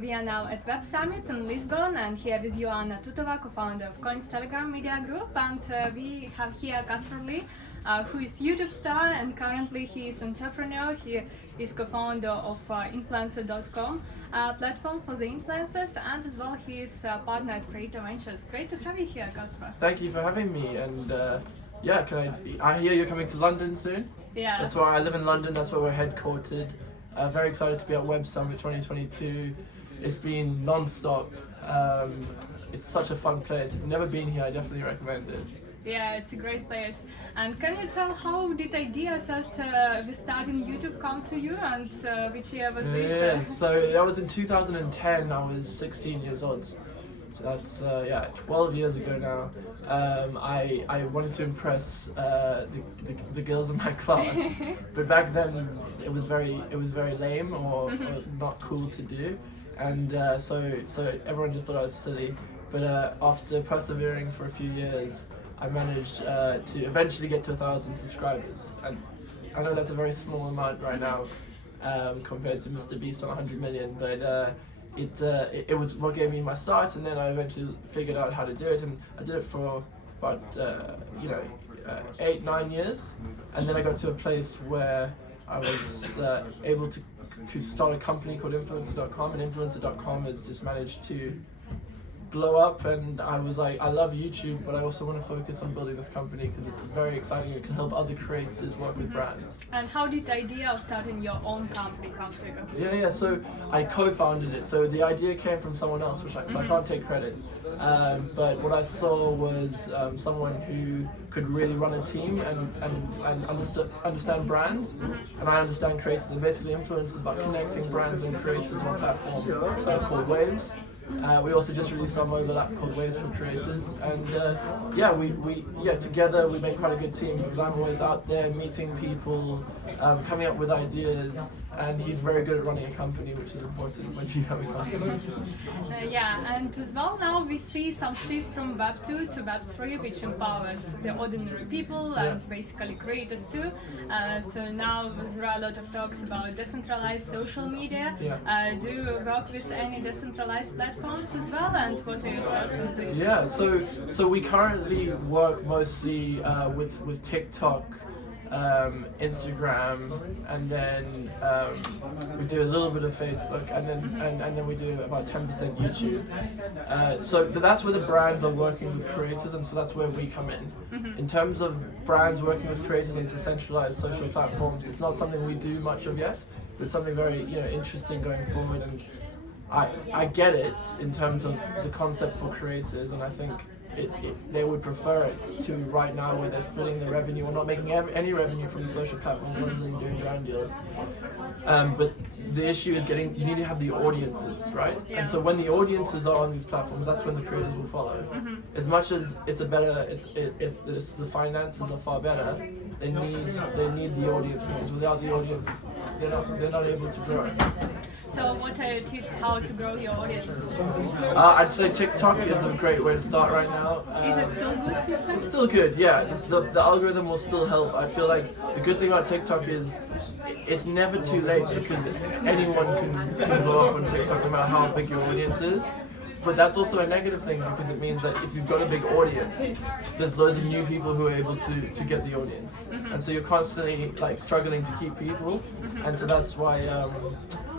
we are now at Web Summit in Lisbon, and here with Joanna Tutova, co-founder of Coins.Telegram Media Group, and we have here Caspar Lee, who is YouTube star, and currently he is entrepreneur. He is co-founder of Influencer.com platform for the influencers, and as well he is a partner at Creator Ventures. Great to have you here, Caspar. Thank you for having me, and yeah, I hear you're coming to London soon? Yeah. That's where I live in London, that's where we're headquartered. Very excited to be at Web Summit 2022. It's been non-stop. It's such a fun place. If you've never been here, I definitely recommend it. Yeah, it's a great place. And can you tell how did the idea first with starting YouTube come to you, and which year was it? Yeah, so that was in 2010. I was 16 years old. So that's 12 years ago now. I wanted to impress the girls in my class, but back then it was very lame or not cool to do, and so everyone just thought I was silly. But after persevering for a few years, I managed to eventually get to 1,000 subscribers, and I know that's a very small amount right now compared to Mr. Beast on 100 million, but it was what gave me my start, and then I eventually figured out how to do it, and I did it for about 8-9 years, and then I got to a place where I was able to start a company called Influencer.com, and Influencer.com has just managed to blow up, and I was like, I love YouTube, but I also want to focus on building this company because it's very exciting. It can help other creators work with brands. And how did the idea of starting your own company come to you? Yeah, so I co-founded it. So the idea came from someone else, which I can't take credit. But what I saw was someone who could really run a team and understand brands, and I understand creators, and basically influencers about connecting brands and creators on a platform called Waves. We also just released our mobile app called Waves for Creators, and together we make quite a good team because I'm always out there meeting people, coming up with ideas, and he's very good at running a company, which is important when you have a company. Yeah, and as well now we see some shift from Web 2 to Web 3, which empowers the ordinary people and basically creators too. So now there are a lot of talks about decentralized social media. Do you work with any decentralized platforms as well, and what are your thoughts on this? Yeah, so we currently work mostly with TikTok, Instagram, and then we do a little bit of Facebook, and then we do about 10% YouTube. So that's where the brands are working with creators, and so that's where we come in. In terms of brands working with creators on decentralized social platforms, it's not something we do much of yet. It's something very interesting going forward, and I get it in terms of the concept for creators, and I think they would prefer it to right now where they're splitting the revenue or not making any revenue from the social platforms rather than doing brand deals. But the issue is you need to have the audiences, right? Yeah. And so when the audiences are on these platforms, that's when the creators will follow. As much as if the finances are far better, they need the audience, because without the audience, they're not able to grow. So what are your tips how to grow your audience? I'd say TikTok is a great way to start right now. Is it still good, you think? It's still good, yeah. The algorithm will still help. I feel like the good thing about TikTok is it's never too late, because anyone can blow up on TikTok no matter how big your audience is. But that's also a negative thing, because it means that if you've got a big audience, there's loads of new people who are able to get the audience. And so you're constantly struggling to keep people. And so that's why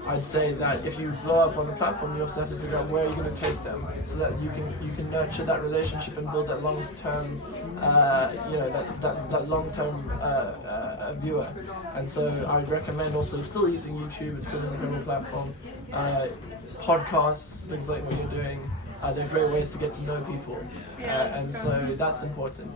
I'd say that if you blow up on a platform, you also have to figure out where you're going to take them, so that you can nurture that relationship and build that long-term, that long-term viewer. And so I'd recommend also still using YouTube. It's still an incredible platform. Podcasts, things like what you're doing, they're great ways to get to know people, and so that's important.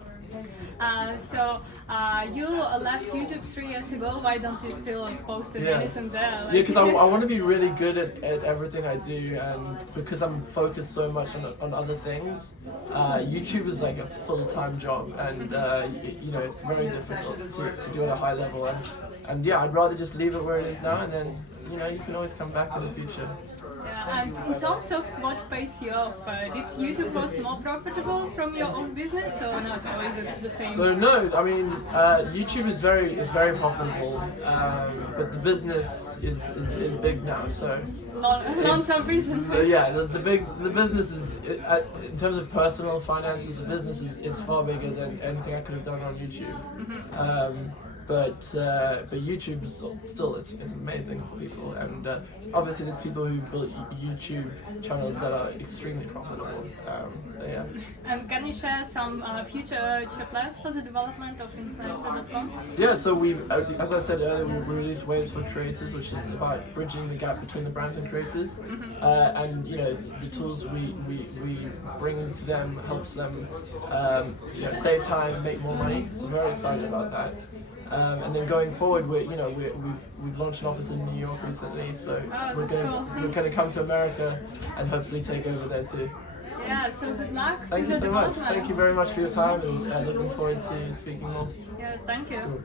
You left YouTube 3 years ago. Why don't you still post the videos in there? Yeah, because I want to be really good at everything I do, and because I'm focused so much on other things, YouTube is like a full-time job, and it's very difficult to do at a high level, and yeah, I'd rather just leave it where it is now, and then you can always come back in the future. Yeah, and in terms of what pays you off, did YouTube was more profitable from your own business, or not? Or is it the same? So no, I mean YouTube is very profitable, but the business is big now. So long-term vision. But yeah, the business is in terms of personal finances, the business it's far bigger than anything I could have done on YouTube. But YouTube is still it's amazing for people, and obviously there's people who've built YouTube channels that are extremely profitable. So yeah. And can you share some future plans for the development of influencer.com? Yeah, so as I said earlier, we released Waves for Creators, which is about bridging the gap between the brands and creators. And the tools we bring to them helps them save time, make more money. So very excited about that. And then going forward, we've launched an office in New York recently, so we're gonna come to America and hopefully take over there too. Yeah, so good luck. Thank you so much. Thank you very much for your time, and looking forward to speaking more. Yeah, thank you. Cool.